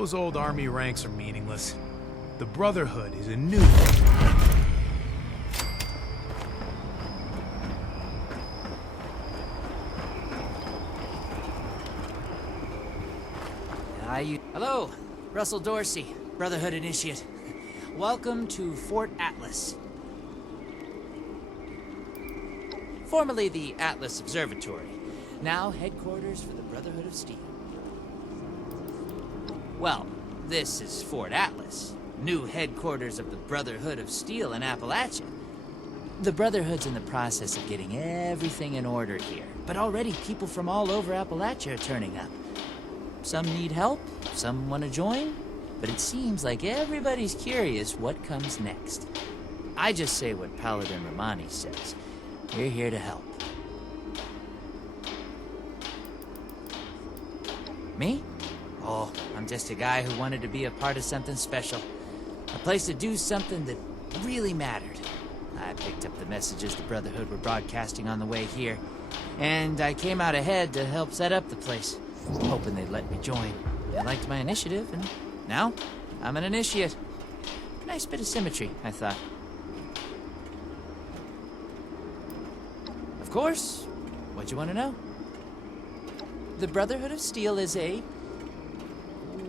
those old army ranks are meaningless. The Brotherhood is a new... Hello, Russell Dorsey, Brotherhood Initiate. Welcome to Fort Atlas. Formerly the Atlas Observatory, now headquarters for the Brotherhood of Steel. Well, this is Fort Atlas, new headquarters of the Brotherhood of Steel in Appalachia. The Brotherhood's in the process of getting everything in order here, but already people from all over Appalachia are turning up. Some need help, some want to join, but it seems like everybody's curious what comes next. I just say what Paladin Romani says. We're here to help. Me? Oh, I'm just a guy who wanted to be a part of something special. A place to do something that really mattered. I picked up the messages the Brotherhood were broadcasting on the way here, and I came out ahead to help set up the place, hoping they'd let me join. They liked my initiative, and now I'm an initiate. Nice bit of symmetry, I thought. Of course, what you want to know? The Brotherhood of Steel is a...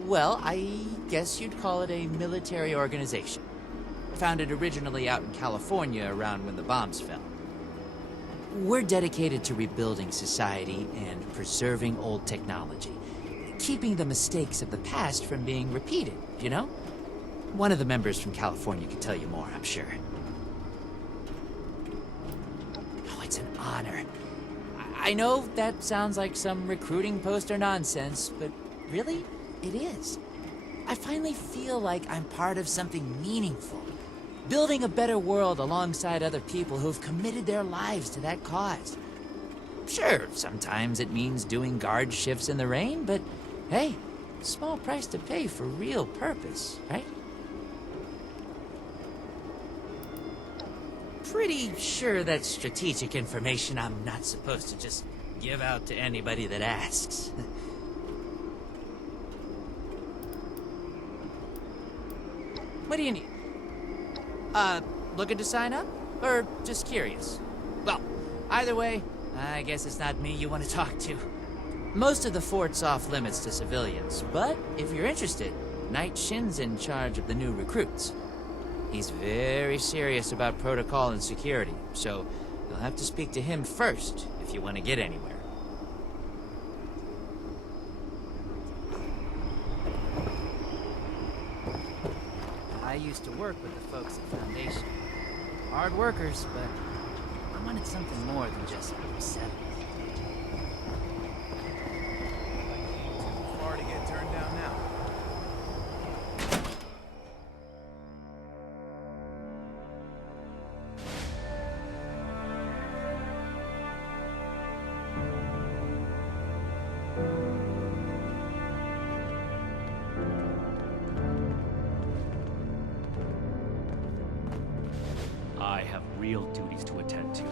well, I guess you'd call it a military organization. Founded originally out in California around when the bombs fell. We're dedicated to rebuilding society and preserving old technology. Keeping the mistakes of the past from being repeated, you know? One of the members from California can tell you more, I'm sure. Oh, it's an honor. I know that sounds like some recruiting poster nonsense, but really, it is. I finally feel like I'm part of something meaningful. Building a better world alongside other people who've committed their lives to that cause. Sure, sometimes it means doing guard shifts in the rain, but hey, small price to pay for real purpose, right? Pretty sure that's strategic information I'm not supposed to just give out to anybody that asks. What do you need? Looking to sign up? Or just curious? Well, either way, I guess it's not me you want to talk to. Most of the fort's off limits to civilians, but if you're interested, Knight Shin's in charge of the new recruits. He's very serious about protocol and security, so you'll have to speak to him first if you want to get anywhere. I used to work with the folks at Foundation. Hard workers, but I wanted something more than just seven. Too far to get turned down now. I have real duties to attend to.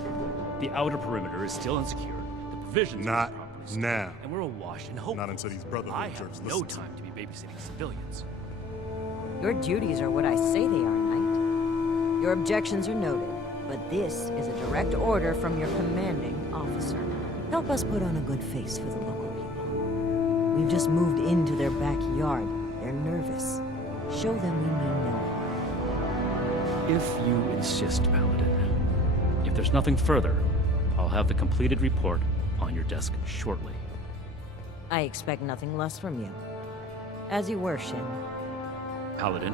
The outer perimeter is still insecure. The provisions Not are properly stored, now. and we're awash in hope. Not until these Brotherhood I jerks have no listen to time to be babysitting civilians. Your duties are what I say they are, Knight. Your objections are noted, but this is a direct order from your commanding officer. Help us put on a good face for the local people. We've just moved into their backyard. They're nervous. Show them we mean no harm. If you insist, Paladin. If there's nothing further, I'll have the completed report on your desk shortly. I expect nothing less from you. As you were, Shin. Paladin.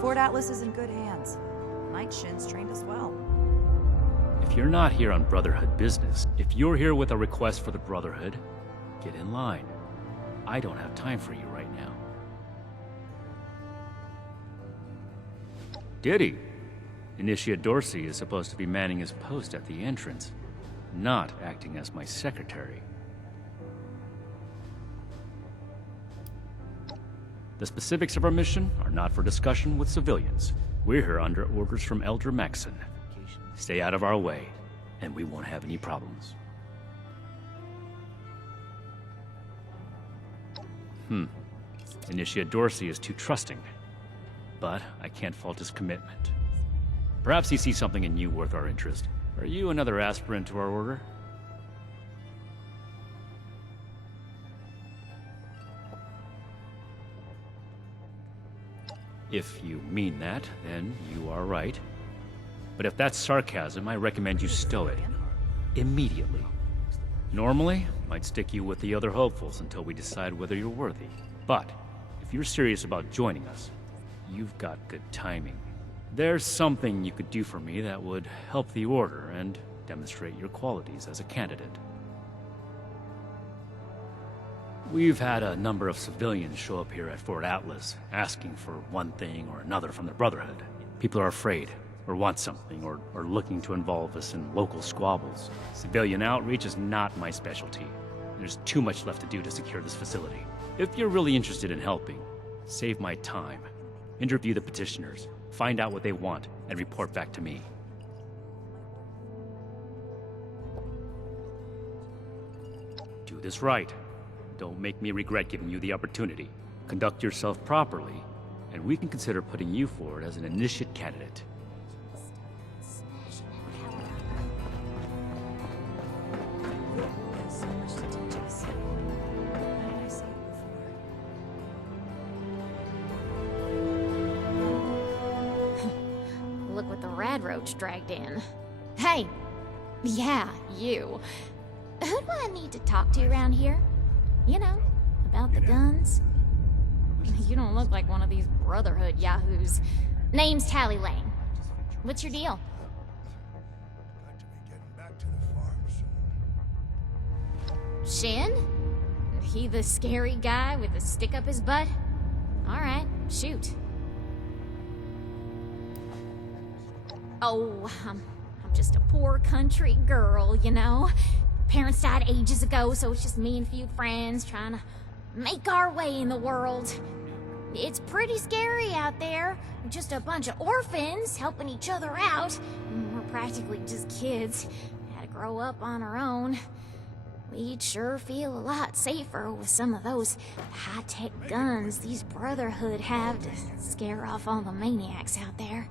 Fort Atlas is in good hands. Knight Shin's trained us well. If you're not here on Brotherhood business, if you're here with a request for the Brotherhood, get in line. I don't have time for you right now. Diddy. Initiate Dorsey is supposed to be manning his post at the entrance, not acting as my secretary. The specifics of our mission are not for discussion with civilians. We're here under orders from Elder Maxon. Stay out of our way, and we won't have any problems. Initiate Dorsey is too trusting, but I can't fault his commitment. Perhaps he sees something in you worth our interest. Are you another aspirant to our order? If you mean that, then you are right. But if that's sarcasm, I recommend you stow it. Immediately. Normally, I'd stick you with the other hopefuls until we decide whether you're worthy. But, if you're serious about joining us, you've got good timing. There's something you could do for me that would help the Order and demonstrate your qualities as a candidate. We've had a number of civilians show up here at Fort Atlas, asking for one thing or another from the Brotherhood. People are afraid, or want something, or are looking to involve us in local squabbles. Civilian outreach is not my specialty. There's too much left to do to secure this facility. If you're really interested in helping, save my time. Interview the petitioners, find out what they want, and report back to me. Do this right. Don't make me regret giving you the opportunity. Conduct yourself properly, and we can consider putting you forward as an initiate candidate. Look what the rad roach dragged in. Hey! Yeah, you. Who do I need to talk to around here? You know, about the guns? You don't look like one of these Brotherhood yahoos. Name's Tally Lane. What's your deal? Shin? He the scary guy with the stick up his butt? Alright, shoot. Oh, I'm just a poor country girl, you know? Parents died ages ago, so it's just me and a few friends trying to make our way in the world. It's pretty scary out there. Just a bunch of orphans helping each other out. We're practically just kids. Had to grow up on our own. We'd sure feel a lot safer with some of those high-tech guns these Brotherhood have to scare off all the maniacs out there.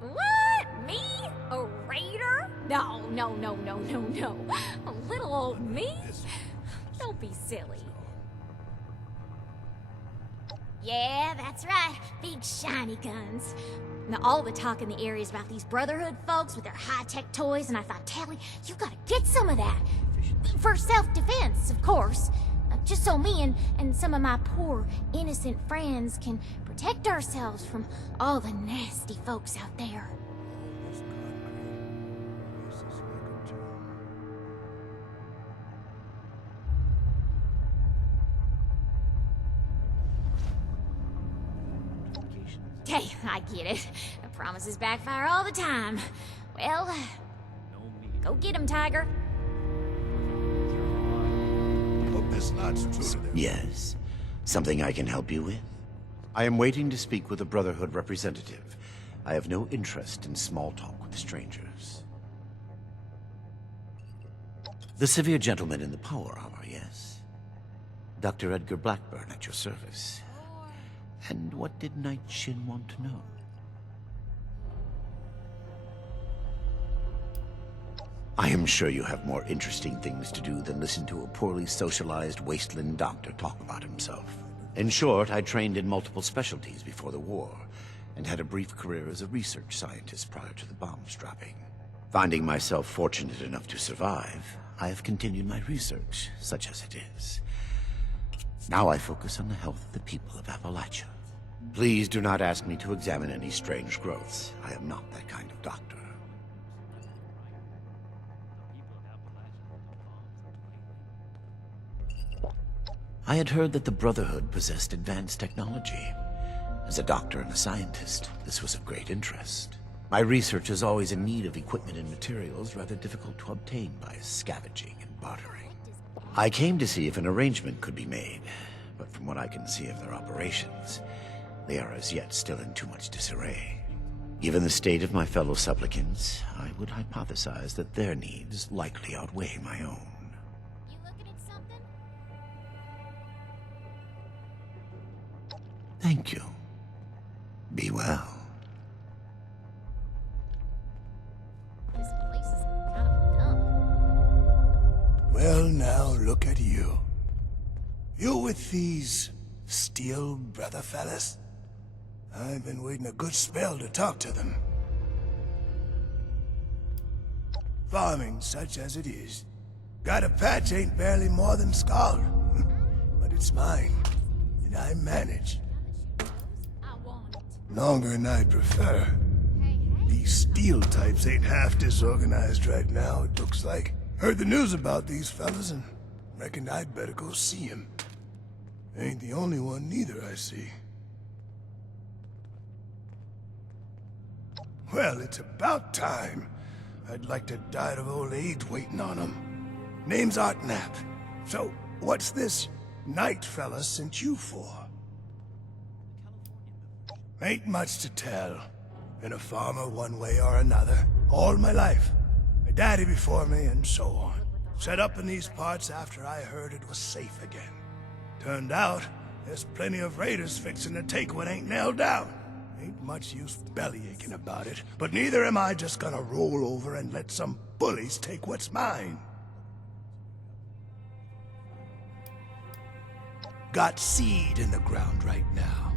What? Me? A raider? No. A little old me? Don't be silly. Yeah, that's right. Big shiny guns. Now, all the talk in the area is about these Brotherhood folks with their high-tech toys, and I thought, Tally, you gotta get some of that. For self-defense, of course. Just so me and some of my poor, innocent friends can protect ourselves from all the nasty folks out there. Hey, I get it. Promises backfire all the time. Well, go get him, Tiger. Hope this not's true to them. Yes. Something I can help you with? I am waiting to speak with a Brotherhood representative. I have no interest in small talk with strangers. The severe gentleman in the power armor, yes? Dr. Edgar Blackburn at your service. And what did Knight Shin want to know? I am sure you have more interesting things to do than listen to a poorly socialized wasteland doctor talk about himself. In short, I trained in multiple specialties before the war, and had a brief career as a research scientist prior to the bombs dropping. Finding myself fortunate enough to survive, I have continued my research, such as it is. Now I focus on the health of the people of Appalachia. Please do not ask me to examine any strange growths. I am not that kind of doctor. I had heard that the Brotherhood possessed advanced technology. As a doctor and a scientist, this was of great interest. My research is always in need of equipment and materials rather difficult to obtain by scavenging and bartering. I came to see if an arrangement could be made, but from what I can see of their operations, they are as yet still in too much disarray. Given the state of my fellow supplicants, I would hypothesize that their needs likely outweigh my own. You looking at something? Thank you. Be well. This place is kind of a dump. Well, now look at you. You with these Steel brother fellas? I've been waiting a good spell to talk to them. Farming, such as it is, got a patch ain't barely more than scald. But it's mine, and I manage. I want it. Longer than I'd prefer. Hey, hey. These steel types ain't half disorganized right now, it looks like. Heard the news about these fellas and reckoned I'd better go see 'em. Ain't the only one neither, I see. Well, it's about time. I'd like to die of old age waiting on 'em. Name's Artnap. So, what's this night fella sent you for? Ain't much to tell. Been a farmer one way or another, all my life. My daddy before me, and so on. Set up in these parts after I heard it was safe again. Turned out, there's plenty of raiders fixing to take what ain't nailed down. Ain't much use bellyaching about it, but neither am I just gonna roll over and let some bullies take what's mine. Got seed in the ground right now.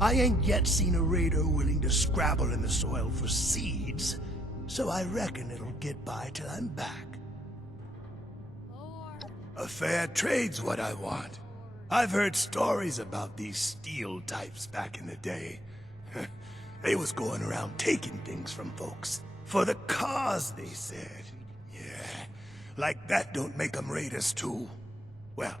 I ain't yet seen a raider willing to scrabble in the soil for seeds, so I reckon it'll get by till I'm back. A fair trade's what I want. I've heard stories about these steel types back in the day. They was going around taking things from folks. For the cause, they said. Yeah, like that don't make 'em raiders too. Well,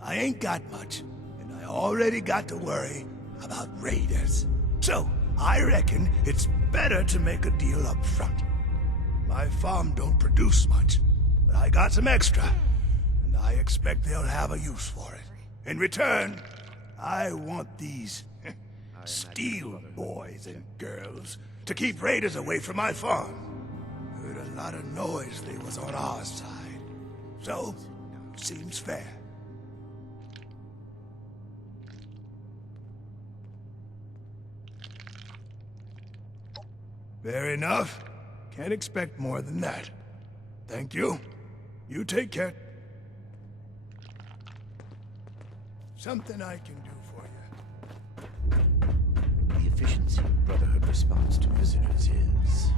I ain't got much, and I already got to worry about raiders. So, I reckon it's better to make a deal up front. My farm don't produce much, but I got some extra, and I expect they'll have a use for it. In return, I want these steel boys and girls to keep raiders away from my farm. Heard a lot of noise they was on our side. So, seems fair. Fair enough. Can't expect more than that. Thank you. You take care. Something I can do for you. The efficiency of Brotherhood response to visitors is...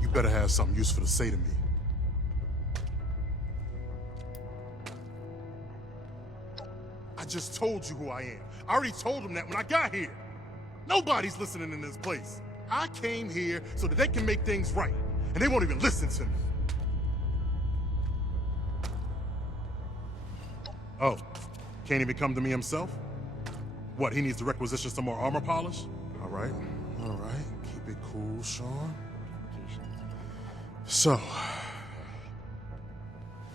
You better have something useful to say to me. I just told you who I am. I already told them that when I got here. Nobody's listening in this place. I came here so that they can make things right, and they won't even listen to me. Oh, can't even come to me himself? What, he needs to requisition some more armor polish? All right, keep it cool, Sean. So,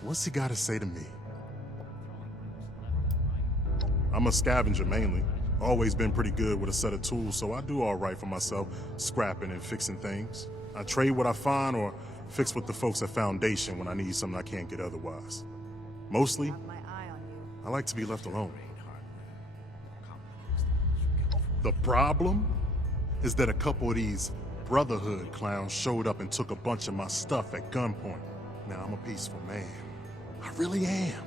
what's he got to say to me? I'm a scavenger mainly. Always been pretty good with a set of tools, so I do all right for myself, scrapping and fixing things. I trade what I find or fix with the folks at Foundation when I need something I can't get otherwise. Mostly, My eye on you. I like to be left alone. The problem is that a couple of these Brotherhood clowns showed up and took a bunch of my stuff at gunpoint. Now, I'm a peaceful man. I really am.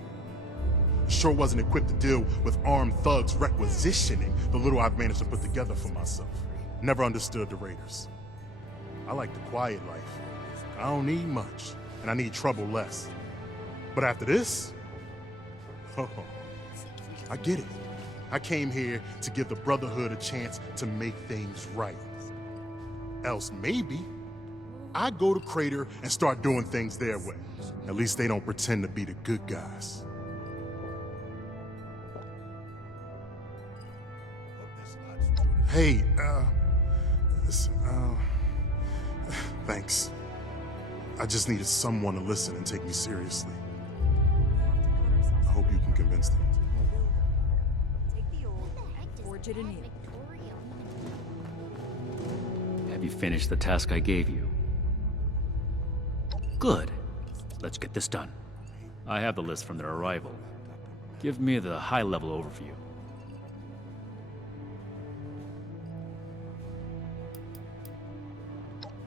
Sure wasn't equipped to deal with armed thugs requisitioning the little I've managed to put together for myself. Never understood the raiders. I like the quiet life. I don't need much, and I need trouble less. But after this, oh, I get it. I came here to give the Brotherhood a chance to make things right. Else maybe I go to Crater and start doing things their way. At least they don't pretend to be the good guys. Hey, listen, Thanks. I just needed someone to listen and take me seriously. I hope you can convince them. Take the old, forge it anew. Have you finished the task I gave you? Good. Let's get this done. I have the list from their arrival. Give me the high-level overview.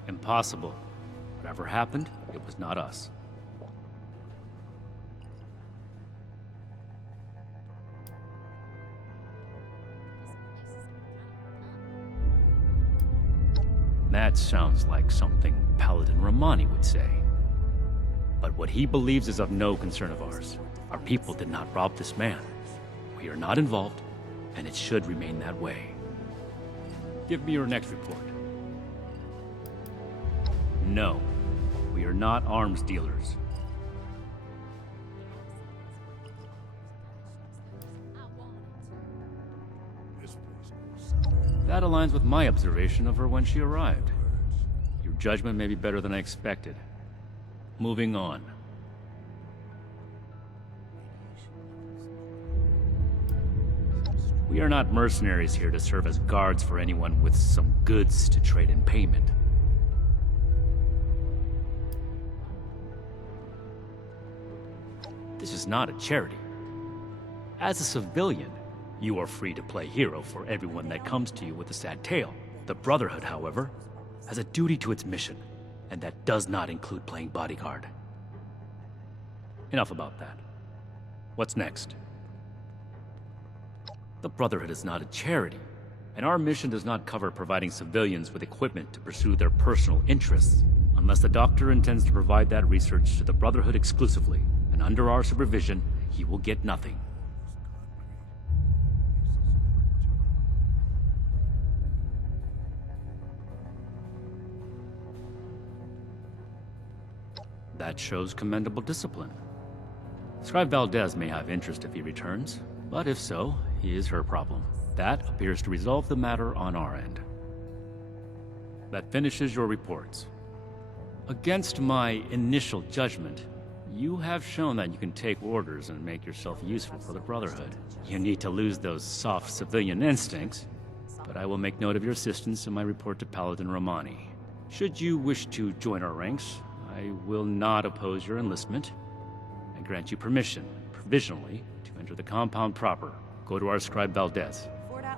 Impossible. Whatever happened, it was not us. That sounds like something Paladin Romani would say. But what he believes is of no concern of ours. Our people did not rob this man. We are not involved, and it should remain that way. Give me your next report. No, we are not arms dealers. That aligns with my observation of her when she arrived. Your judgment may be better than I expected. Moving on. We are not mercenaries here to serve as guards for anyone with some goods to trade in payment. This is not a charity. As a civilian, you are free to play hero for everyone that comes to you with a sad tale. The Brotherhood, however, has a duty to its mission, and that does not include playing bodyguard. Enough about that. What's next? The Brotherhood is not a charity, and our mission does not cover providing civilians with equipment to pursue their personal interests, unless the doctor intends to provide that research to the Brotherhood exclusively, and under our supervision, he will get nothing. That shows commendable discipline. Scribe Valdez may have interest if he returns, but if so, he is her problem. That appears to resolve the matter on our end. That finishes your reports. Against my initial judgment, you have shown that you can take orders and make yourself useful for the Brotherhood. You need to lose those soft civilian instincts, but I will make note of your assistance in my report to Paladin Romani. Should you wish to join our ranks, I will not oppose your enlistment. I grant you permission, provisionally, to enter the compound proper. Go to our scribe Valdez.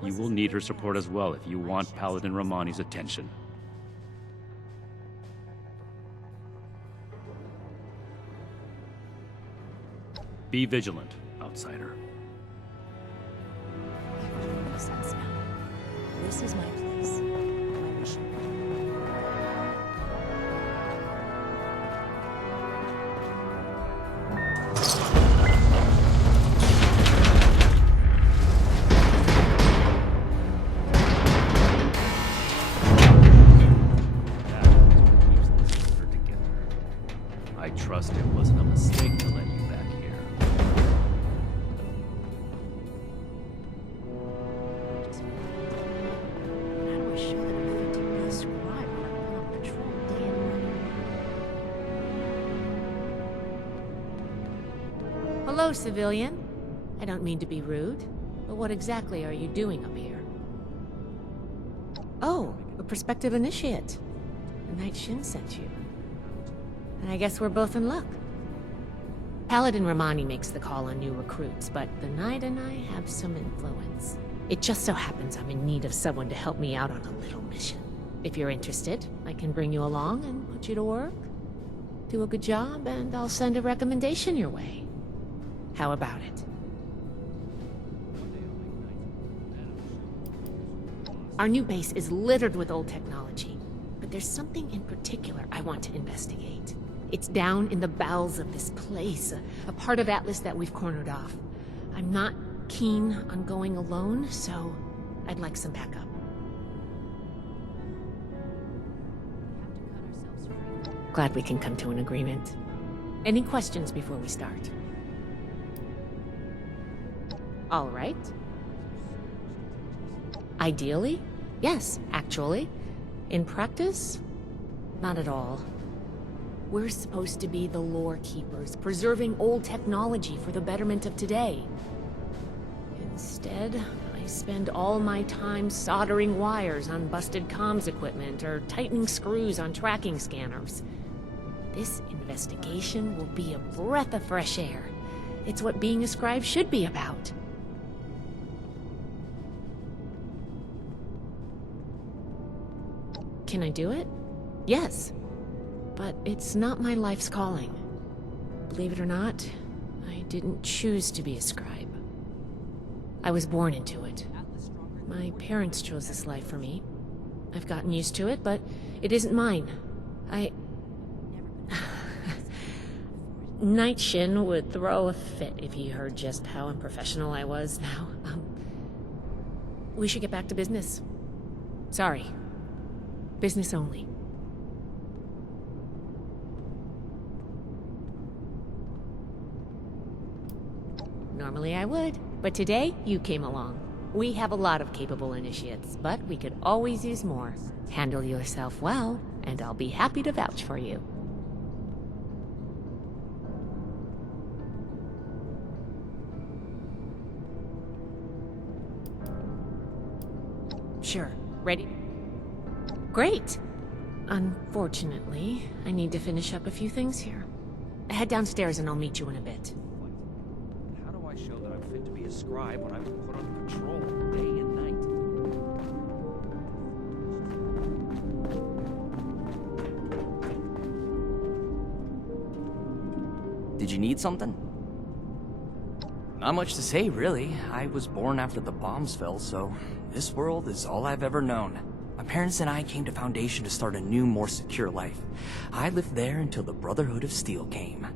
You will need her support as well if you want Paladin Romani's attention. Be vigilant, outsider. Everything makes sense now. This is my place, my mission. I trust it wasn't a mistake to let you back here. How do I show that I'm fit to be a scribe when I'm on patrol day and night? Hello, civilian. I don't mean to be rude, but what exactly are you doing up here? Oh, a prospective initiate. The Night Shin sent you. And I guess we're both in luck. Paladin Romani makes the call on new recruits, but the Knight and I have some influence. It just so happens I'm in need of someone to help me out on a little mission. If you're interested, I can bring you along and put you to work. Do a good job, and I'll send a recommendation your way. How about it? Our new base is littered with old technology, but there's something in particular I want to investigate. It's down in the bowels of this place, a part of Atlas that we've cornered off. I'm not keen on going alone, so I'd like some backup. Glad we can come to an agreement. Any questions before we start? All right. Ideally, yes, actually. In practice, Not at all. We're supposed to be the lore keepers, preserving old technology for the betterment of today. Instead, I spend all my time soldering wires on busted comms equipment or tightening screws on tracking scanners. This investigation will be a breath of fresh air. It's what being a scribe should be about. Can I do it? Yes. But it's not my life's calling. Believe it or not, I didn't choose to be a scribe. I was born into it. My parents chose this life for me. I've gotten used to it, but it isn't mine. Night Shin would throw a fit if he heard just how unprofessional I was now. We should get back to business. Sorry. Business only. Normally I would, but today you came along. We have a lot of capable initiates, but we could always use more. Handle yourself well, and I'll be happy to vouch for you. Sure. Ready? Great! Unfortunately, I need to finish up a few things here. Head downstairs and I'll meet you in a bit. How do I show that I'm fit to be a scribe when I was put on patrol day and night? Did you need something? Not much to say, really. I was born after the bombs fell, so this world is all I've ever known. My parents and I came to Foundation to start a new, more secure life. I lived there until the Brotherhood of Steel came.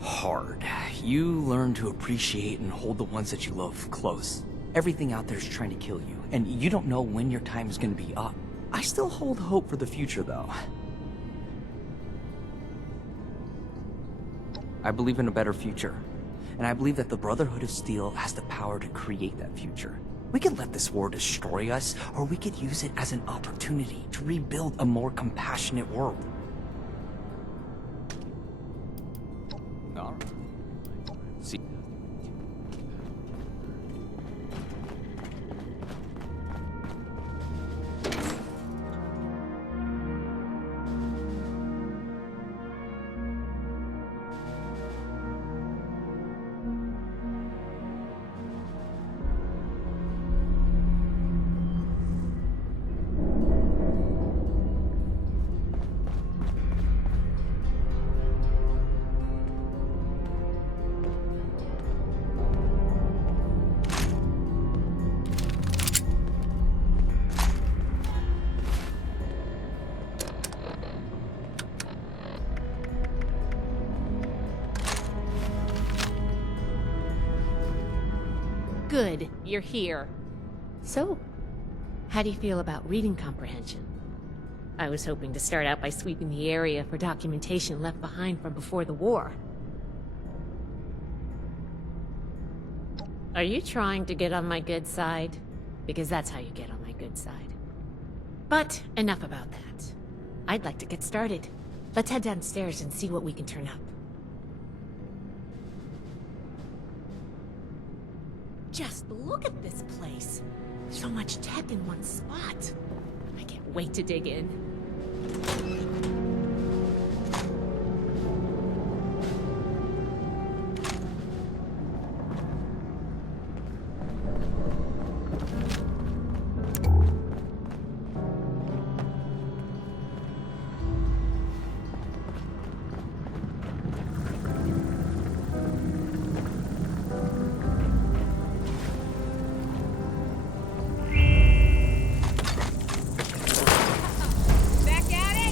Hard. You learn to appreciate and hold the ones that you love close. Everything out there is trying to kill you, and you don't know when your time is going to be up. I still hold hope for the future, though. I believe in a better future, and I believe that the Brotherhood of Steel has the power to create that future. We could let this war destroy us, or we could use it as an opportunity to rebuild a more compassionate world. All right. See. Good, you're here. So, how do you feel about reading comprehension? I was hoping to start out by sweeping the area for documentation left behind from before the war. Are you trying to get on my good side? Because that's how you get on my good side. But enough about that. I'd like to get started. Let's head downstairs and see what we can turn up. Just look at this place. So much tech in one spot. I can't wait to dig in. Back at it?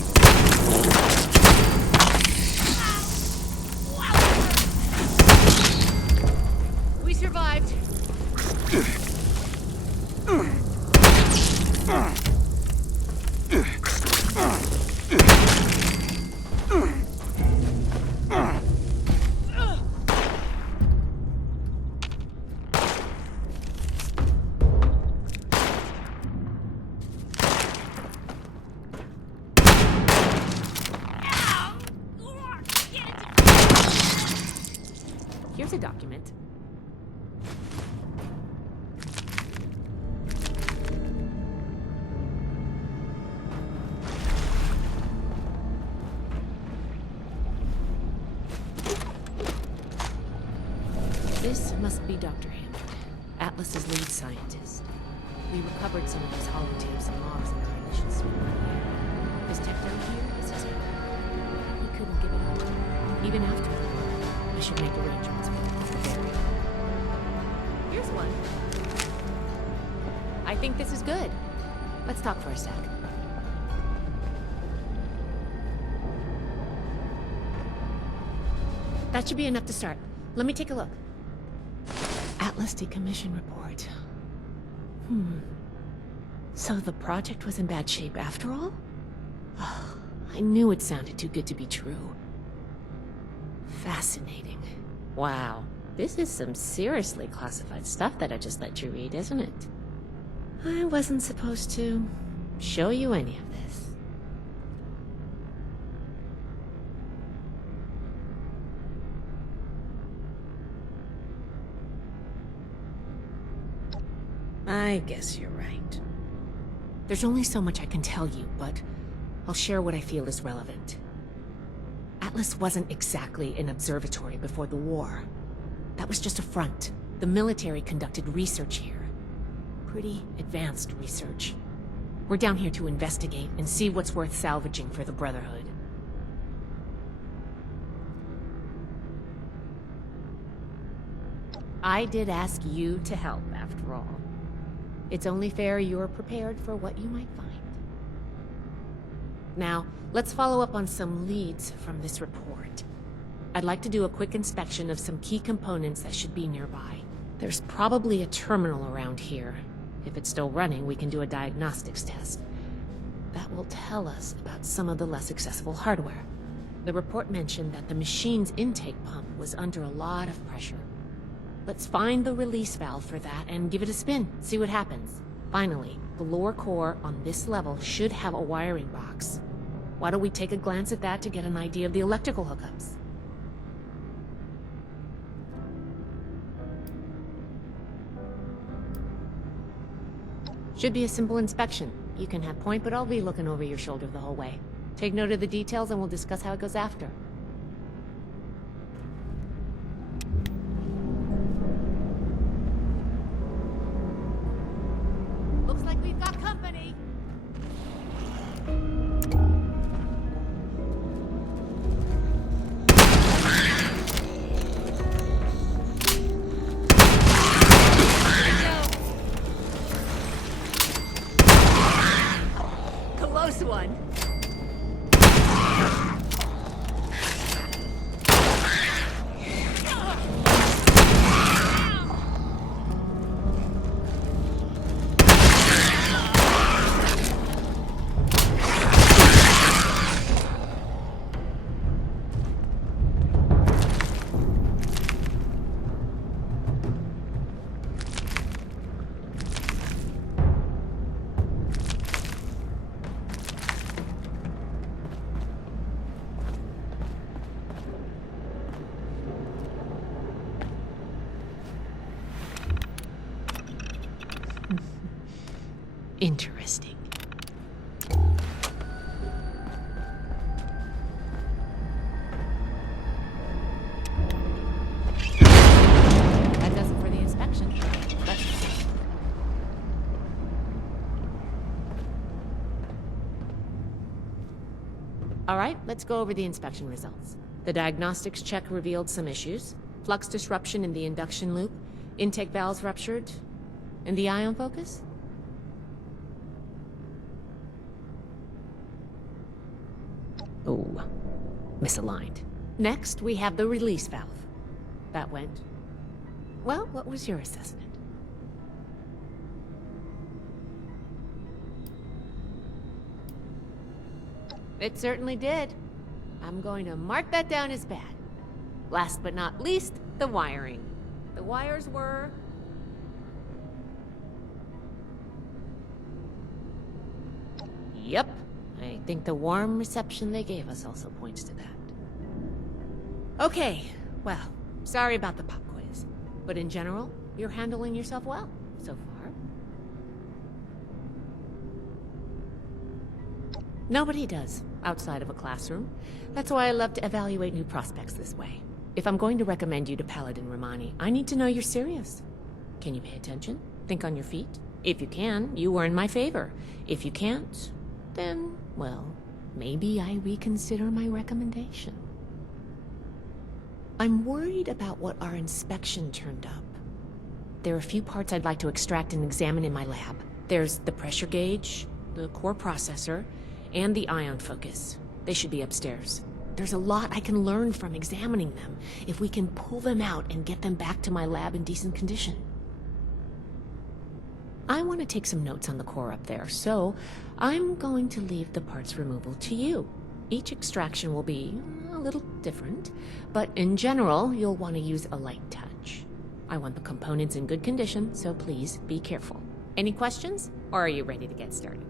Here's a document. This must be Dr. Hammond, Atlas's lead scientist. We recovered some of his holotapes and logs in our initial sweep. This tech down here is his hand. He couldn't give it up, even after the war. I should make arrangements for him to bury it. Here's one. I think this is good. Let's talk for a sec. That should be enough to start. Let me take a look. Atlas decommission report. So the project was in bad shape after all? Oh, I knew it sounded too good to be true. Fascinating. Wow. This is some seriously classified stuff that I just let you read, isn't it? I wasn't supposed to show you any of this. I guess you're right. There's only so much I can tell you, but I'll share what I feel is relevant. Atlas wasn't exactly an observatory before the war. That was just a front. The military conducted research here. Pretty advanced research. We're down here to investigate and see what's worth salvaging for the Brotherhood. I did ask you to help, after all. It's only fair you're prepared for what you might find. Now, let's follow up on some leads from this report. I'd like to do a quick inspection of some key components that should be nearby. There's probably a terminal around here. If it's still running, we can do a diagnostics test. That will tell us about some of the less accessible hardware. The report mentioned that the machine's intake pump was under a lot of pressure. Let's find the release valve for that and give it a spin, see what happens. Finally, the lower core on this level should have a wiring box. Why don't we take a glance at that to get an idea of the electrical hookups? Should be a simple inspection. You can have point, but I'll be looking over your shoulder the whole way. Take note of the details and we'll discuss how it goes after. Looks like we've got company. Close one. Interesting. That does it for the inspection. Let's see. All right, let's go over the inspection results. The diagnostics check revealed some issues. Flux disruption in the induction loop, intake valves ruptured, and the ion focus? Oh, misaligned. Next, we have the release valve. That went... Well, what was your assessment? It certainly did. I'm going to mark that down as bad. Last but not least, the wiring. The wires were... Yep. I think the warm reception they gave us also points to that. Okay, well, Sorry about the pop quiz, but in general, you're handling yourself well so far. Nobody does, outside of a classroom. That's why I love to evaluate new prospects this way. If I'm going to recommend you to Paladin Romani, I need to know you're serious. Can you pay attention? Think on your feet? If you can, you are in my favor. If you can't, then, well, maybe I reconsider my recommendation. I'm worried about what our inspection turned up. There are a few parts I'd like to extract and examine in my lab. There's the pressure gauge, the core processor, and the ion focus. They should be upstairs. There's a lot I can learn from examining them if we can pull them out and get them back to my lab in decent condition. I want to take some notes on the core up there, so I'm going to leave the parts removal to you. Each extraction will be a little different, but in general, you'll want to use a light touch. I want the components in good condition, so please be careful. Any questions, or are you ready to get started?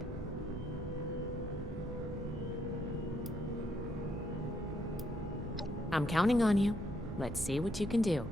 I'm counting on you. Let's see what you can do.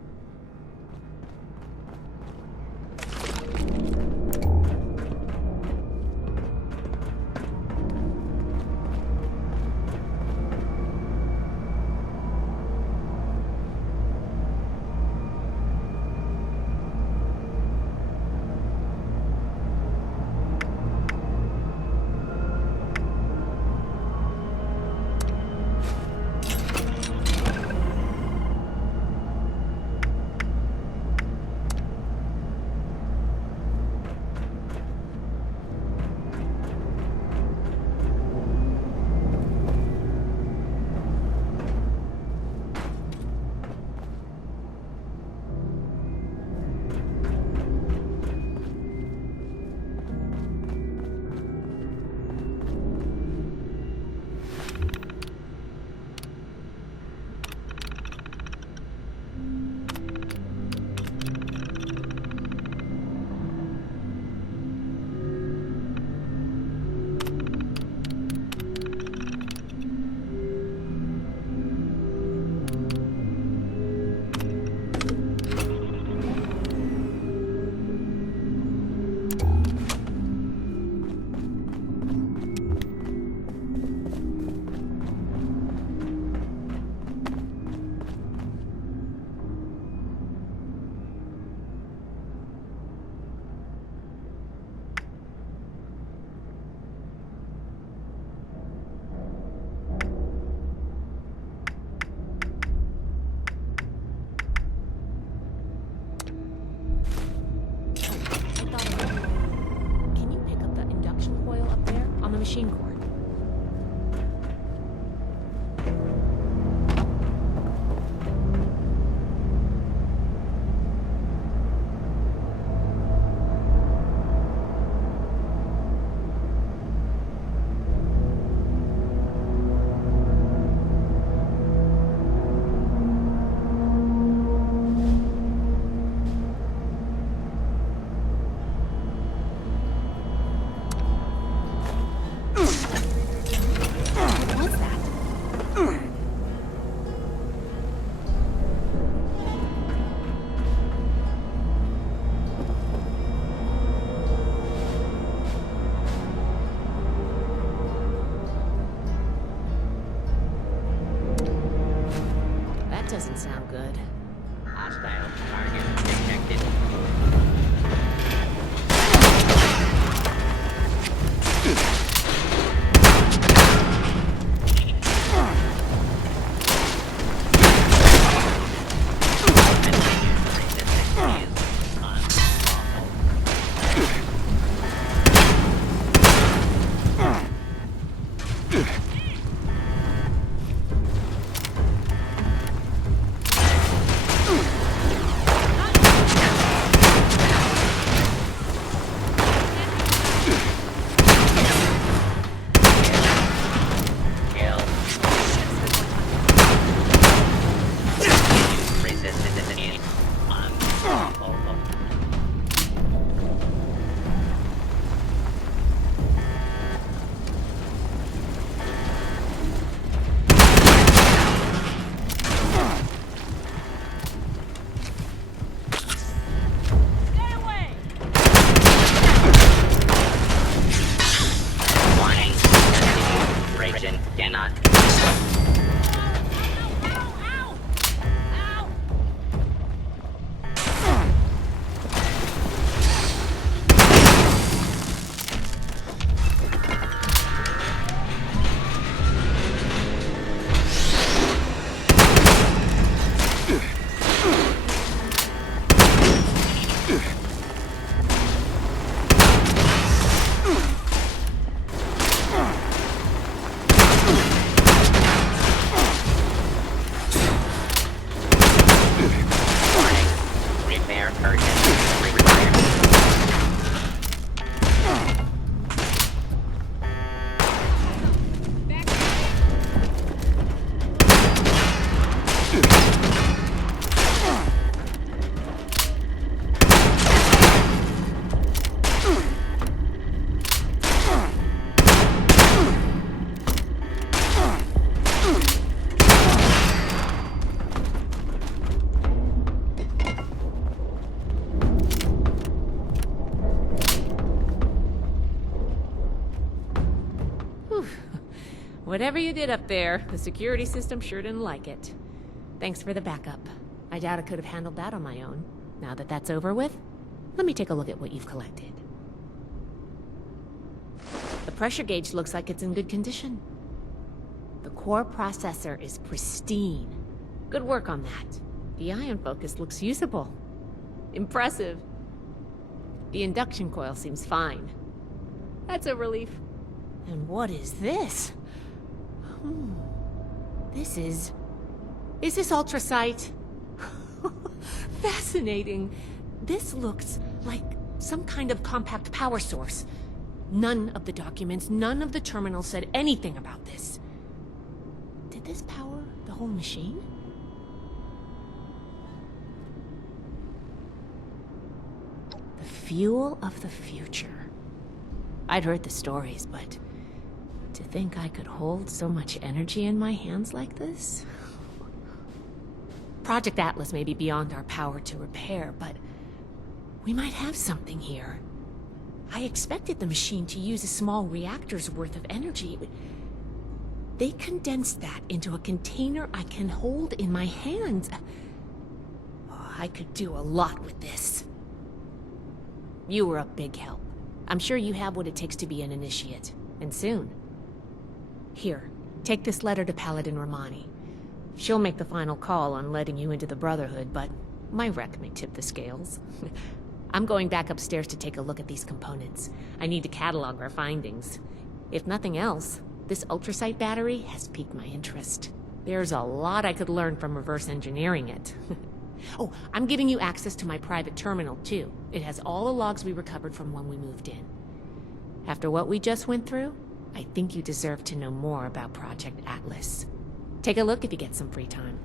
Machine core. Doesn't sound good. Hostile target detected. Whatever you did up there, the security system sure didn't like it. Thanks for the backup. I doubt I could have handled that on my own. Now that that's over with, let me take a look at what you've collected. The pressure gauge looks like it's in good condition. The core processor is pristine. Good work on that. The ion focus looks usable. Impressive. The induction coil seems fine. That's a relief. And what is this? This is... Is this ultrasight? Fascinating. This looks like some kind of compact power source. None of the documents, none of the terminals said anything about this. Did this power the whole machine? The fuel of the future. I'd heard the stories, but to think I could hold so much energy in my hands like this? Project Atlas may be beyond our power to repair, but we might have something here. I expected the machine to use a small reactor's worth of energy. They condensed that into a container I can hold in my hands. Oh, I could do a lot with this. You were a big help. I'm sure you have what it takes to be an initiate, and soon. Here, take this letter to Paladin Romani. She'll make the final call on letting you into the Brotherhood, but my wreck may tip the scales. I'm going back upstairs to take a look at these components. I need to catalog our findings. If nothing else, this ultrasight battery has piqued my interest. There's a lot I could learn from reverse engineering it. Oh, I'm giving you access to my private terminal, too. It has all the logs we recovered from when we moved in. After what we just went through, I think you deserve to know more about Project Atlas. Take a look if you get some free time.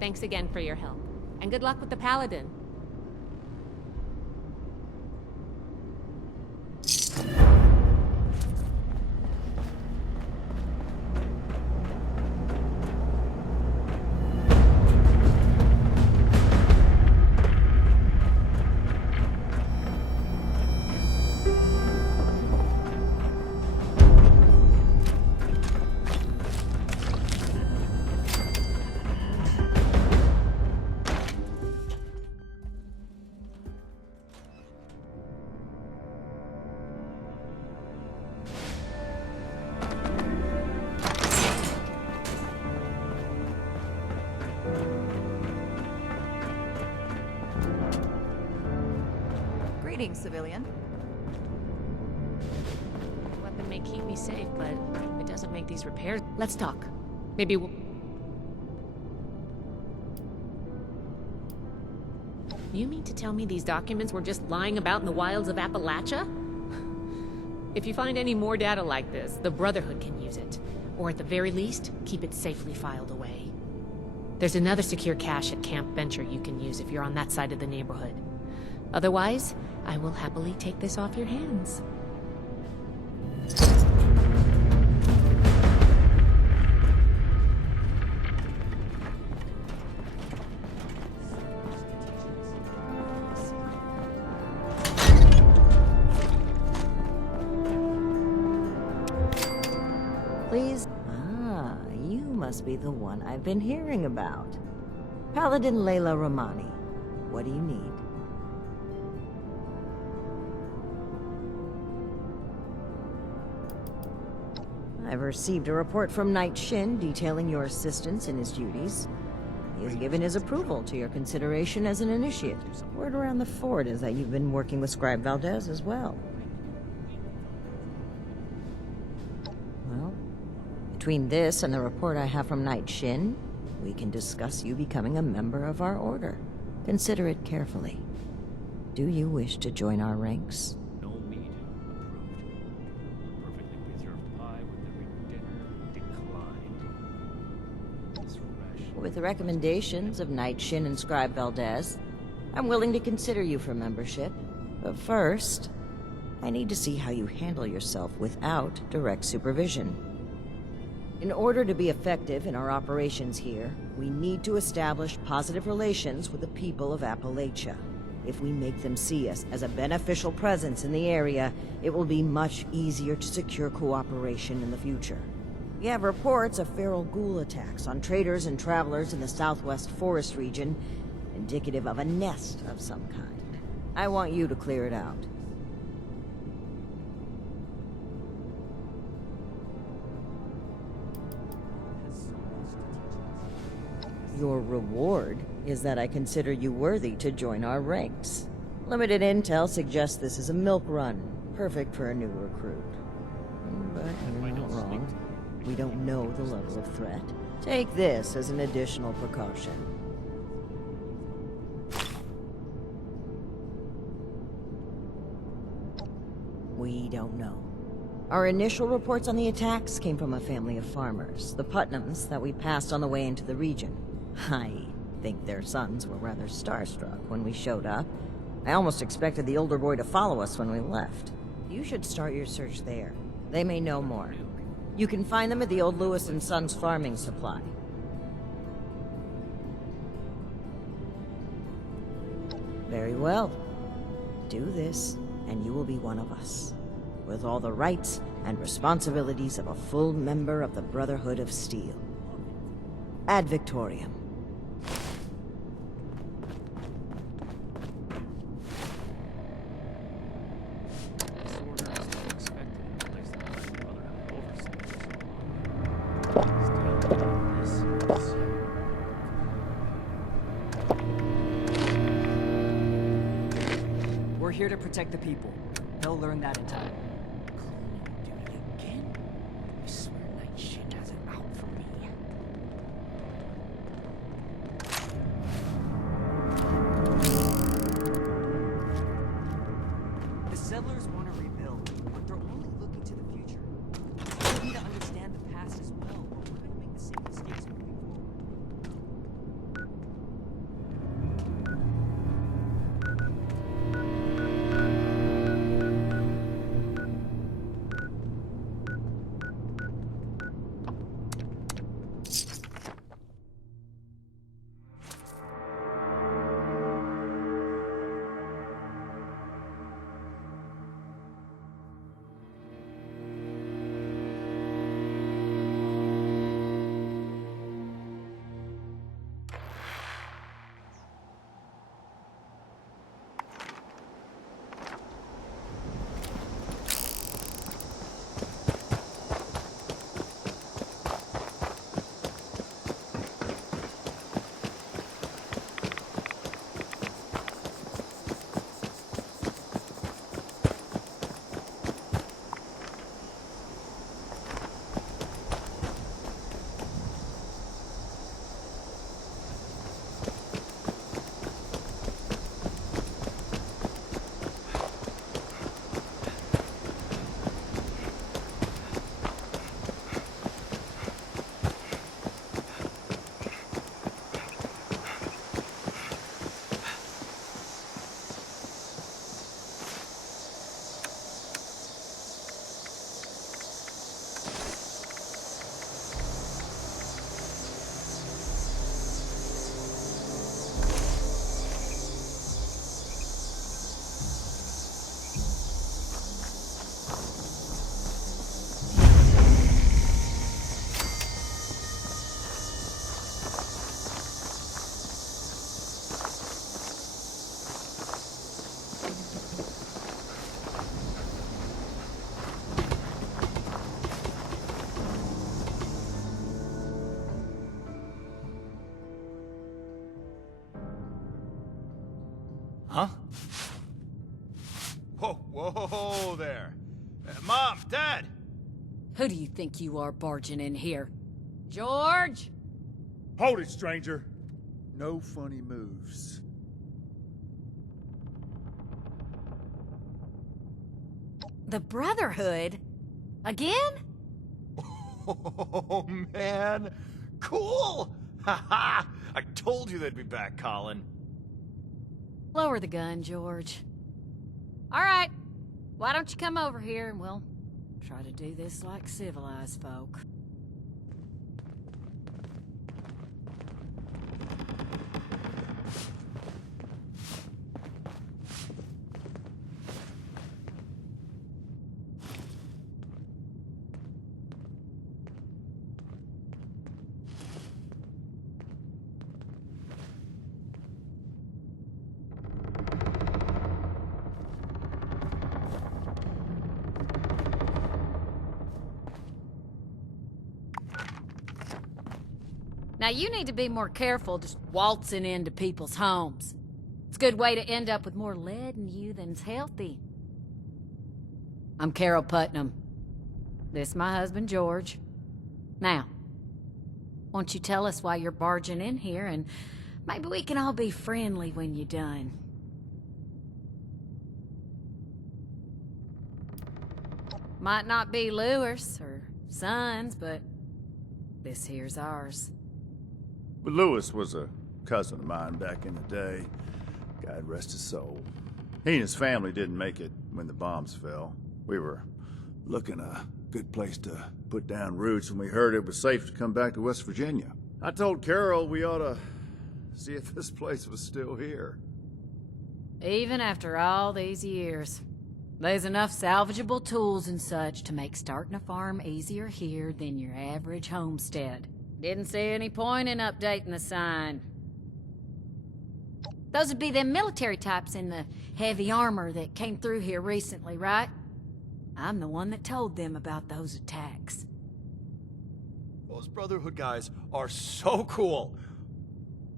Thanks again for your help, and good luck with the Paladin. Greetings, civilian. The weapon may keep me safe, but if it doesn't make these repairs... Let's talk. Maybe we'll... You mean to tell me these documents were just lying about in the wilds of Appalachia? If you find any more data like this, the Brotherhood can use it. Or at the very least, keep it safely filed away. There's another secure cache at Camp Venture you can use if you're on that side of the neighborhood. Otherwise, I will happily take this off your hands. Please? Ah, you must be the one I've been hearing about. Paladin Layla Romani. What do you need? I've received a report from Knight Shin detailing your assistance in his duties. He has given his approval to your consideration as an initiate. Word around the fort is that you've been working with Scribe Valdez as well. Well, between this and the report I have from Knight Shin, we can discuss you becoming a member of our order. Consider it carefully. Do you wish to join our ranks? With the recommendations of Knight Shin and Scribe Valdez, I'm willing to consider you for membership. But first, I need to see how you handle yourself without direct supervision. In order to be effective in our operations here, we need to establish positive relations with the people of Appalachia. If we make them see us as a beneficial presence in the area, it will be much easier to secure cooperation in the future. We have reports of feral ghoul attacks on traders and travelers in the southwest forest region, indicative of a nest of some kind. I want you to clear it out. Your reward is that I consider you worthy to join our ranks. Limited intel suggests this is a milk run, perfect for a new recruit. But you're not wrong. We don't know the level of threat. Take this as an additional precaution. We don't know. Our initial reports on the attacks came from a family of farmers, the Putnams, that we passed on the way into the region. I think their sons were rather starstruck when we showed up. I almost expected the older boy to follow us when we left. You should start your search there. They may know more. You can find them at the old Lewis and Sons farming supply. Very well. Do this, and you will be one of us, with all the rights and responsibilities of a full member of the Brotherhood of Steel. Ad Victoriam. We're here to protect the people. They'll learn that in time. Duty again? I swear night shit has it out for me. The settlers want to rebuild, but they're only looking to the future. We need to understand the past as well, or we're going to make the same mistakes moving forward. Huh? Whoa, whoa there. Mom, Dad! Who do you think you are barging in here? George? Hold it, stranger. No funny moves. The Brotherhood? Again? Oh, man. Cool! Haha! I told you they'd be back, Colin. Lower the gun, George. All right. Why don't you come over here and we'll try to do this like civilized folk. Now you need to be more careful just waltzing into people's homes. It's a good way to end up with more lead in you than's healthy. I'm Carol Putnam. This my husband, George. Now, won't you tell us why you're barging in here, and maybe we can all be friendly when you're done. Might not be Lewis or Sons, but this here's ours. But Lewis was a cousin of mine back in the day. God rest his soul. He and his family didn't make it when the bombs fell. We were looking a good place to put down roots when we heard it was safe to come back to West Virginia. I told Carol we ought to see if this place was still here. Even after all these years, there's enough salvageable tools and such to make starting a farm easier here than your average homestead. Didn't see any point in updating the sign. Those would be them military types in the heavy armor that came through here recently, right? I'm the one that told them about those attacks. Those Brotherhood guys are so cool.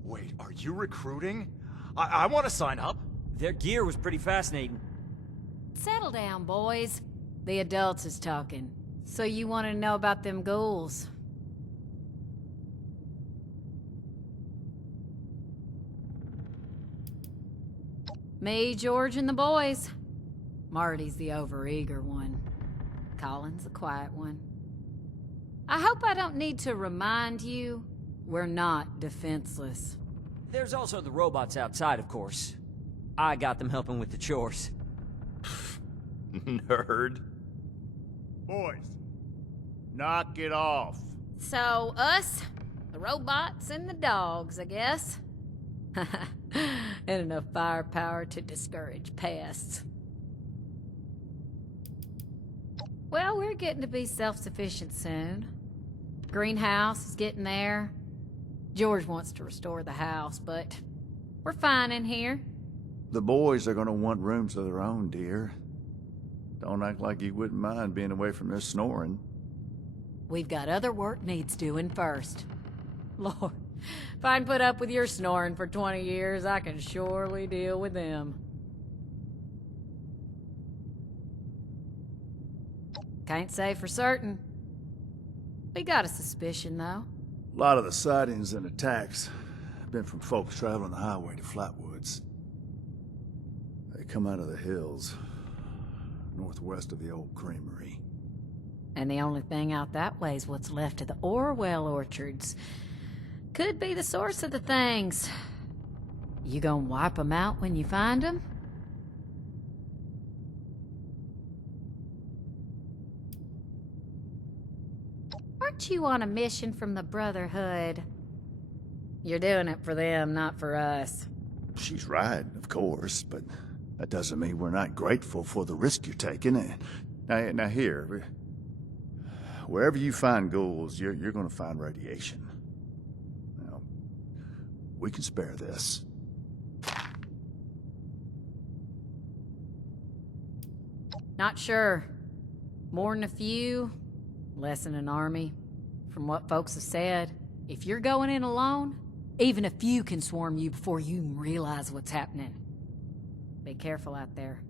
Wait, are you recruiting? I want to sign up. Their gear was pretty fascinating. Settle down, boys. The adults is talking. So you want to know about them ghouls? Me, George, and the boys. Marty's the overeager one. Colin's the quiet one. I hope I don't need to remind you, we're not defenseless. There's also the robots outside, of course. I got them helping with the chores. Nerd. Boys, knock it off. So, us, the robots, and the dogs, I guess. And enough firepower to discourage pests. Well, we're getting to be self-sufficient soon. Greenhouse is getting there. George wants to restore the house, but we're fine in here. The boys are gonna want rooms of their own, dear. Don't act like you wouldn't mind being away from their snoring. We've got other work needs doing first. Lord, if I can put up with your snoring for 20 years, I can surely deal with them. Can't say for certain. We got a suspicion, though. A lot of the sightings and attacks have been from folks traveling the highway to Flatwoods. They come out of the hills, northwest of the old creamery. And the only thing out that way is what's left of the Orwell orchards. Could be the source of the things. You gonna wipe them out when you find them? Aren't you on a mission from the Brotherhood? You're doing it for them, not for us. She's right, of course, but that doesn't mean we're not grateful for the risk you're taking. Now here, wherever you find ghouls, you're gonna find radiation. Now, we can spare this. Not sure. More than a few, less than an army. From what folks have said, if you're going in alone, even a few can swarm you before you even realize what's happening. Be careful out there.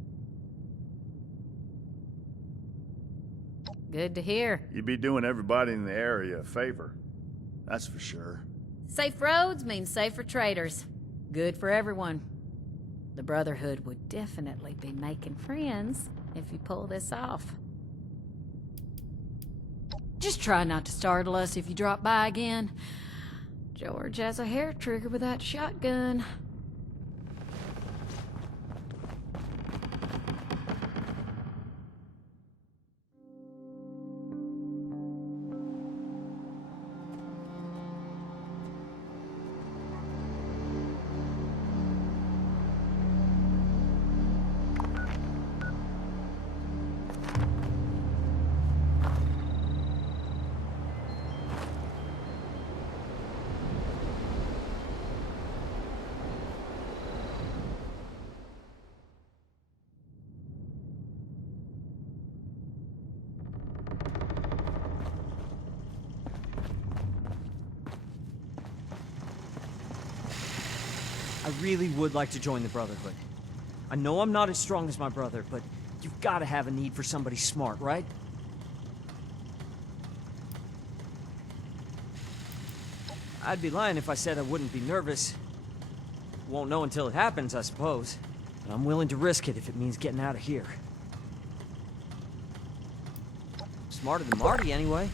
Good to hear. You'd be doing everybody in the area a favor. That's for sure. Safe roads mean safer traders. Good for everyone. The Brotherhood would definitely be making friends if you pull this off. Just try not to startle us if you drop by again. George has a hair trigger with that shotgun. I really would like to join the Brotherhood. I know I'm not as strong as my brother, but you've got to have a need for somebody smart, right? I'd be lying if I said I wouldn't be nervous. Won't know until it happens, I suppose. But I'm willing to risk it if it means getting out of here. Smarter than Marty, anyway.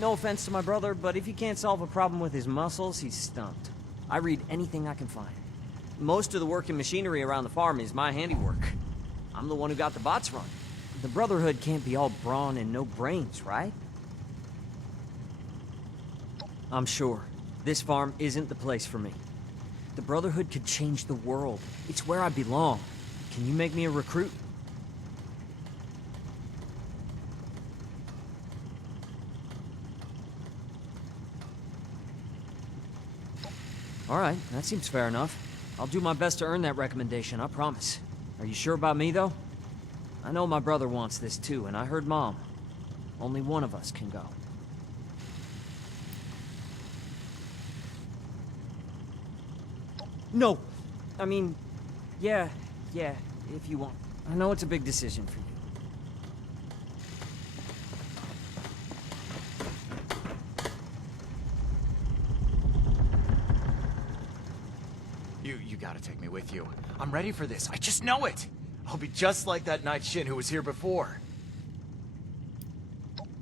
No offense to my brother, but if he can't solve a problem with his muscles, he's stumped. I read anything I can find. Most of the working machinery around the farm is my handiwork. I'm the one who got the bots running. The Brotherhood can't be all brawn and no brains, right? I'm sure. This farm isn't the place for me. The Brotherhood could change the world. It's where I belong. Can you make me a recruit? All right, that seems fair enough. I'll do my best to earn that recommendation, I promise. Are you sure about me, though? I know my brother wants this too, and I heard Mom. Only one of us can go. No! I mean, yeah, if you want. I know it's a big decision for you. You gotta take me with you. I'm ready for this. I just know it. I'll be just like that Night Shin who was here before.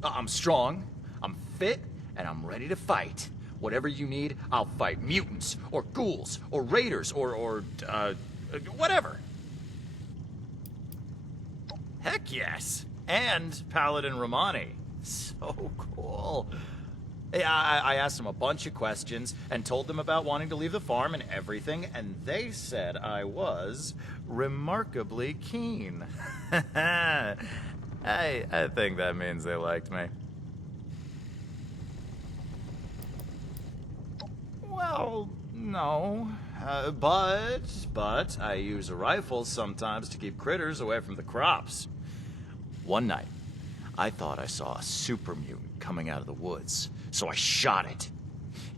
I'm strong, I'm fit, and I'm ready to fight. Whatever you need, I'll fight mutants, or ghouls, or raiders, or whatever. Heck yes. And Paladin Romani. So cool. I asked them a bunch of questions and told them about wanting to leave the farm and everything, and they said I was remarkably keen. I think that means they liked me. Well, no. But I use a rifle sometimes to keep critters away from the crops. One night, I thought I saw a super mutant coming out of the woods, so I shot it.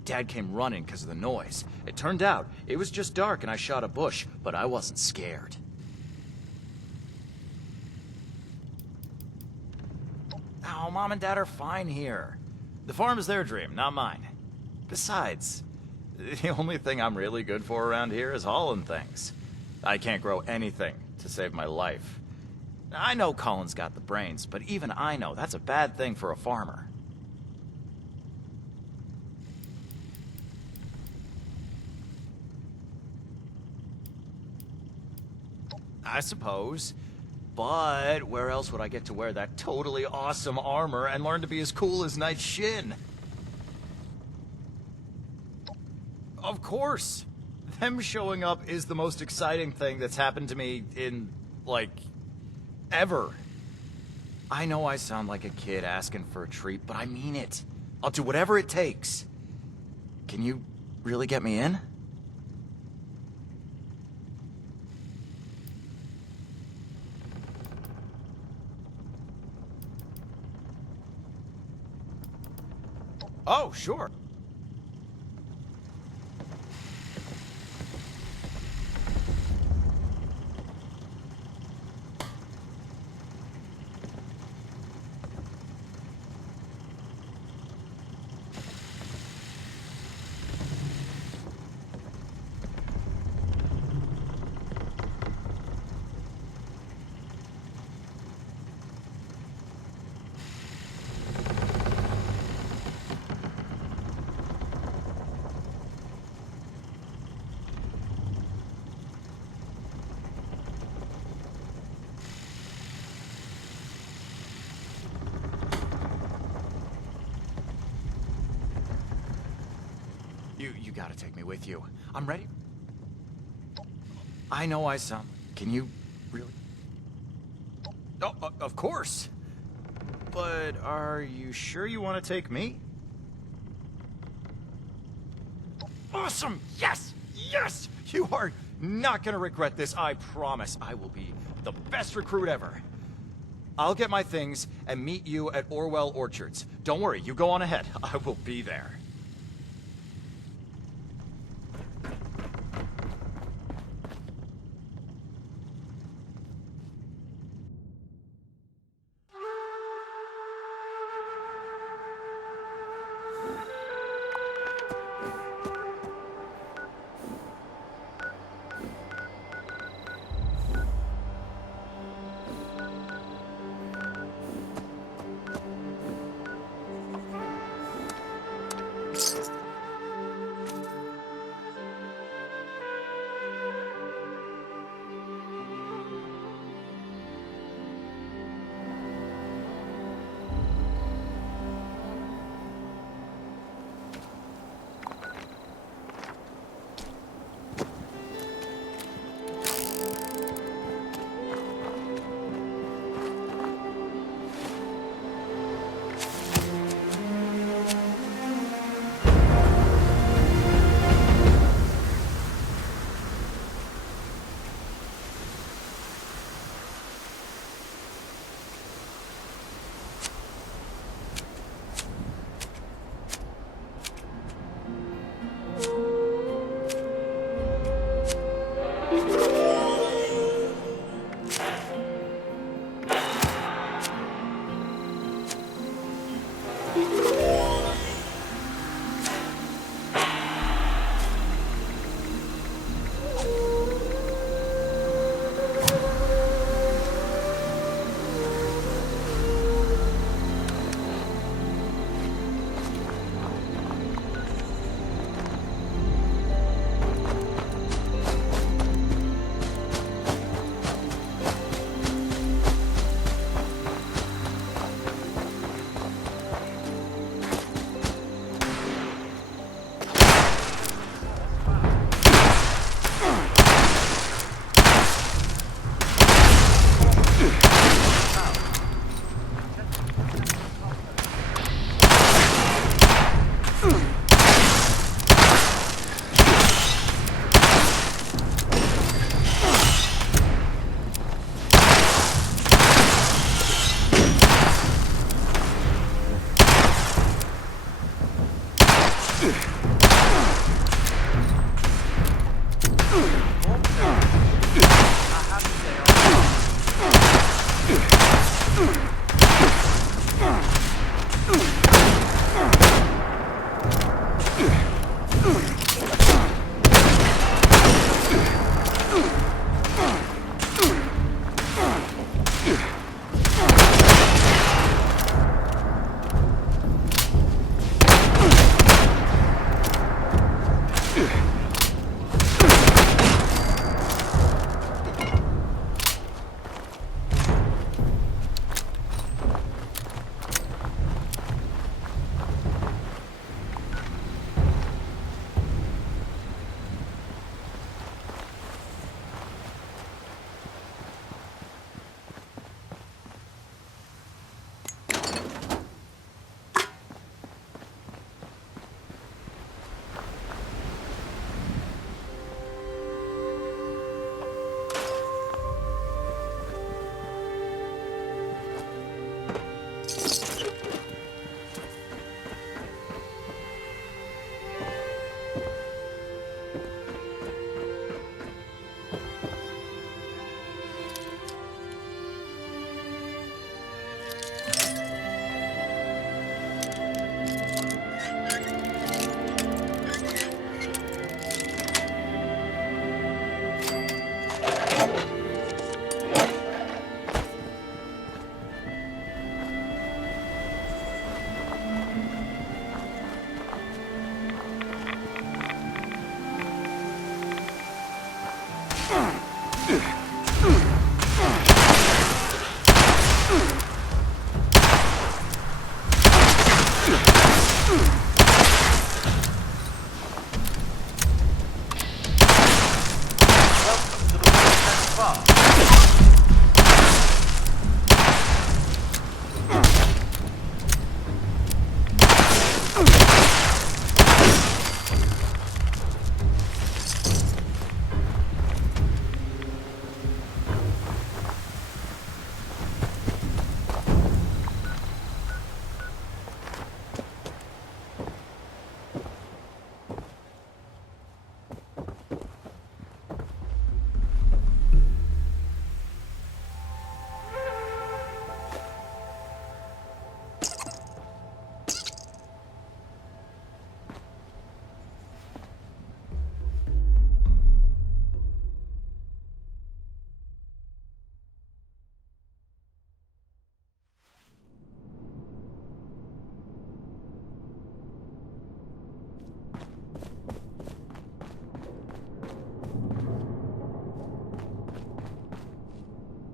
Dad came running because of the noise. It turned out it was just dark and I shot a bush, but I wasn't scared. Oh, Mom and Dad are fine here. The farm is their dream, not mine. Besides, the only thing I'm really good for around here is hauling things. I can't grow anything to save my life. I know Colin's got the brains, but even I know that's a bad thing for a farmer. I suppose. But where else would I get to wear that totally awesome armor and learn to be as cool as Night Shin? Of course. Them showing up is the most exciting thing that's happened to me in, like, ever. I know I sound like a kid asking for a treat, but I mean it. I'll do whatever it takes. Can you really get me in? Oh, sure. You gotta take me with you. I'm ready. I know I sound... Can you really? Oh, of course. But are you sure you want to take me? Awesome! Yes! Yes! You are not gonna regret this, I promise. I will be the best recruit ever. I'll get my things and meet you at Orwell Orchards. Don't worry, you go on ahead. I will be there.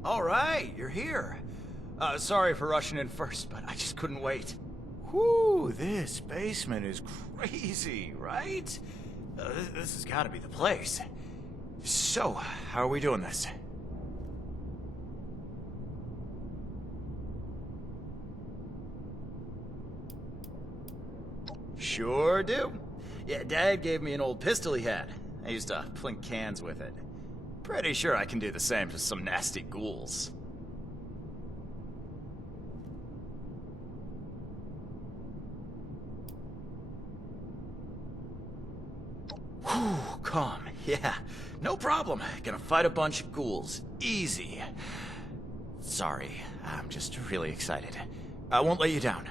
All right, you're here. Sorry for rushing in first, but I just couldn't wait. Whew, this basement is crazy, right? This has got to be the place. So, how are we doing this? Sure do. Yeah, Dad gave me an old pistol he had. I used to plink cans with it. Pretty sure I can do the same to some nasty ghouls. Whew, calm. Yeah, no problem. Gonna fight a bunch of ghouls. Easy. Sorry, I'm just really excited. I won't let you down.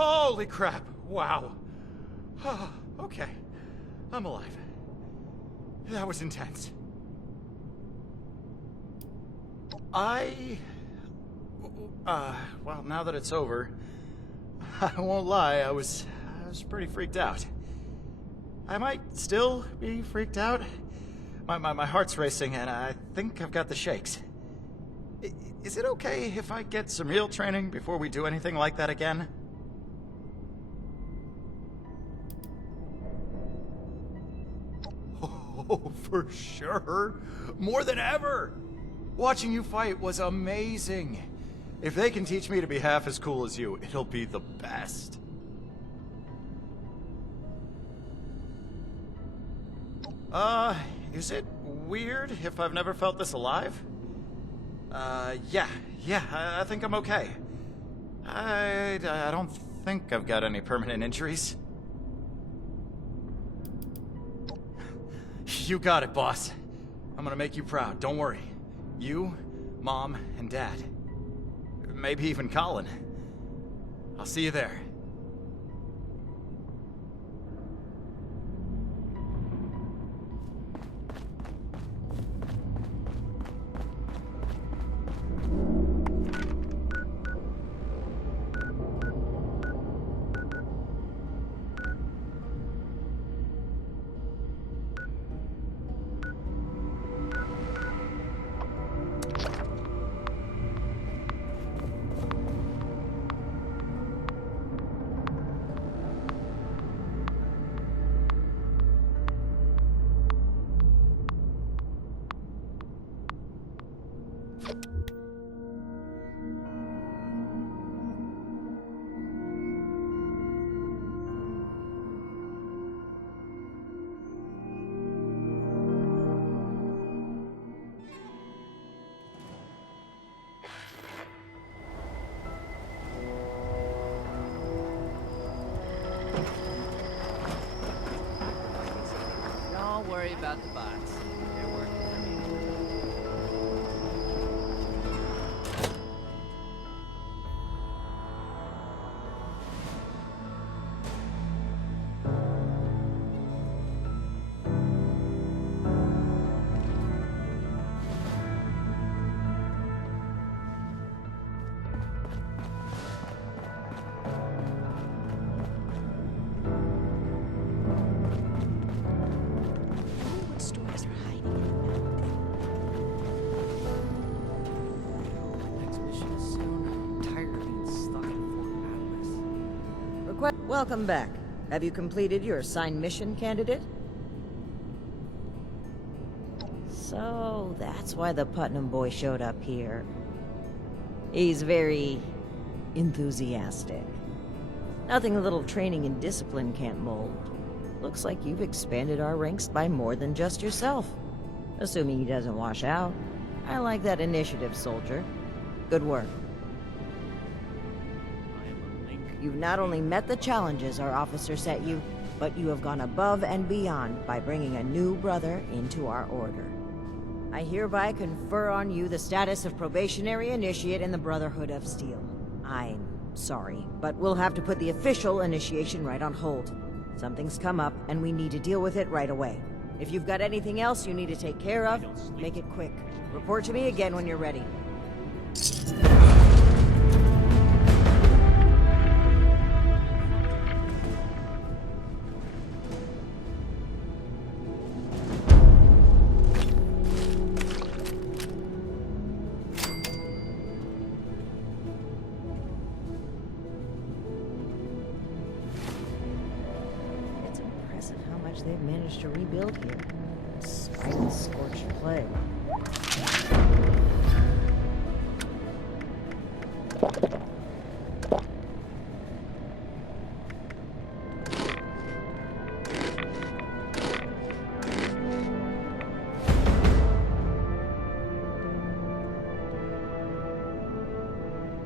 Holy crap! Wow. Okay. I'm alive. That was intense. Well, now that it's over, I won't lie, I was pretty freaked out. I might still be freaked out. My heart's racing, and I think I've got the shakes. Is it okay if I get some real training before we do anything like that again? Oh, for sure. More than ever. Watching you fight was amazing. If they can teach me to be half as cool as you, it'll be the best. Is it weird if I've never felt this alive? Yeah, I think I'm okay. I don't think I've got any permanent injuries. You got it, boss. I'm gonna make you proud, don't worry. You, Mom, and Dad. Maybe even Colin. I'll see you there. Don't worry about the bots. They're working for me. What stories are hiding? Next mission is soon. I'm tired of being stuck in Fort Atlas. Welcome back. Have you completed your assigned mission, candidate? So, that's why the Putnam boy showed up here. He's very enthusiastic. Nothing a little training and discipline can't mold. Looks like you've expanded our ranks by more than just yourself. Assuming he doesn't wash out. I like that initiative, soldier. Good work. You've not only met the challenges our officer set you, but you have gone above and beyond by bringing a new brother into our order. I hereby confer on you the status of probationary initiate in the Brotherhood of Steel. I'm sorry, but we'll have to put the official initiation right on hold. Something's come up, and we need to deal with it right away. If you've got anything else you need to take care of, make it quick. Report to me again when you're ready. It's impressive how much they've managed to rebuild here, despite the scorched plague.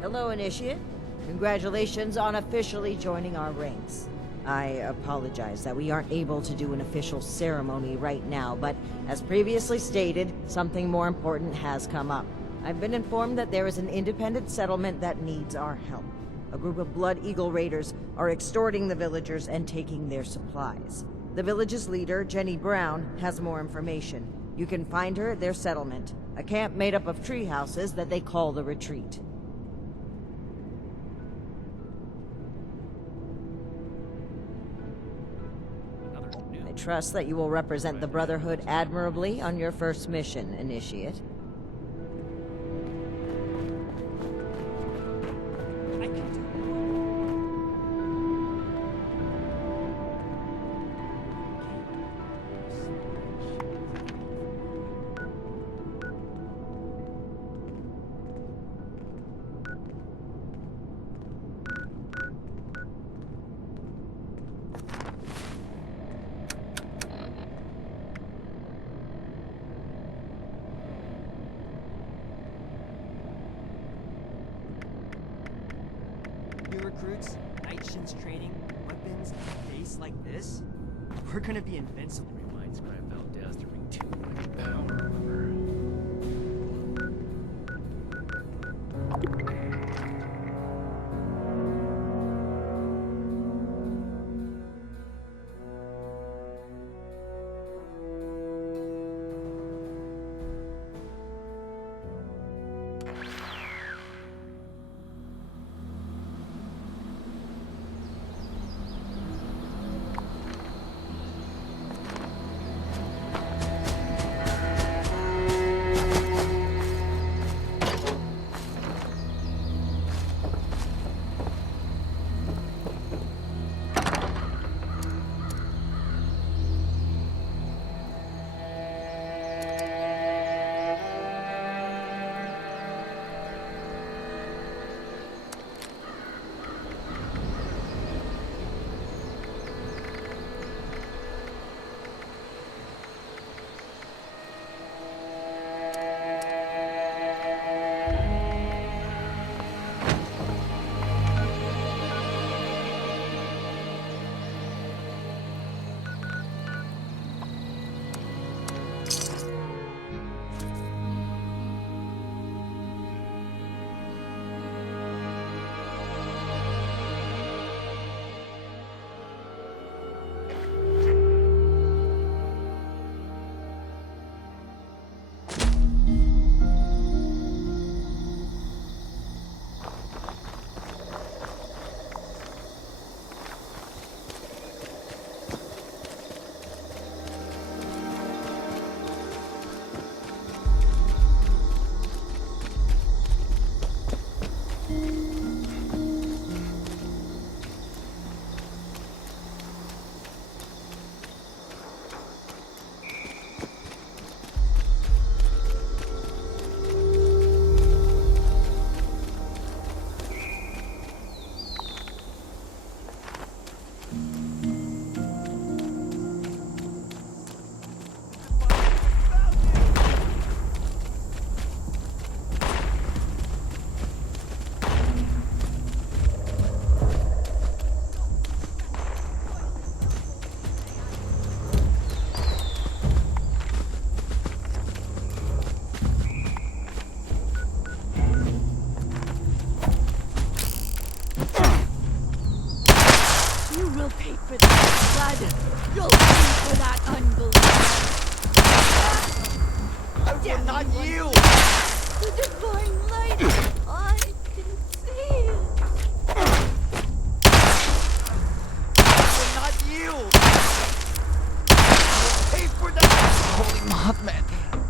Hello, Initiate. Congratulations on officially joining our ranks. I apologize that we aren't able to do an official ceremony right now, but as previously stated, something more important has come up. I've been informed that there is an independent settlement that needs our help. A group of Blood Eagle raiders are extorting the villagers and taking their supplies. The village's leader, Jenny Brown, has more information. You can find her at their settlement, a camp made up of tree houses that they call the Retreat. I trust that you will represent the Brotherhood admirably on your first mission, Initiate. New recruits, night shifts training, weapons, a base like this? We're gonna be invincible. Reminds me of Valdez to bring too much power.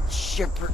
Shepherd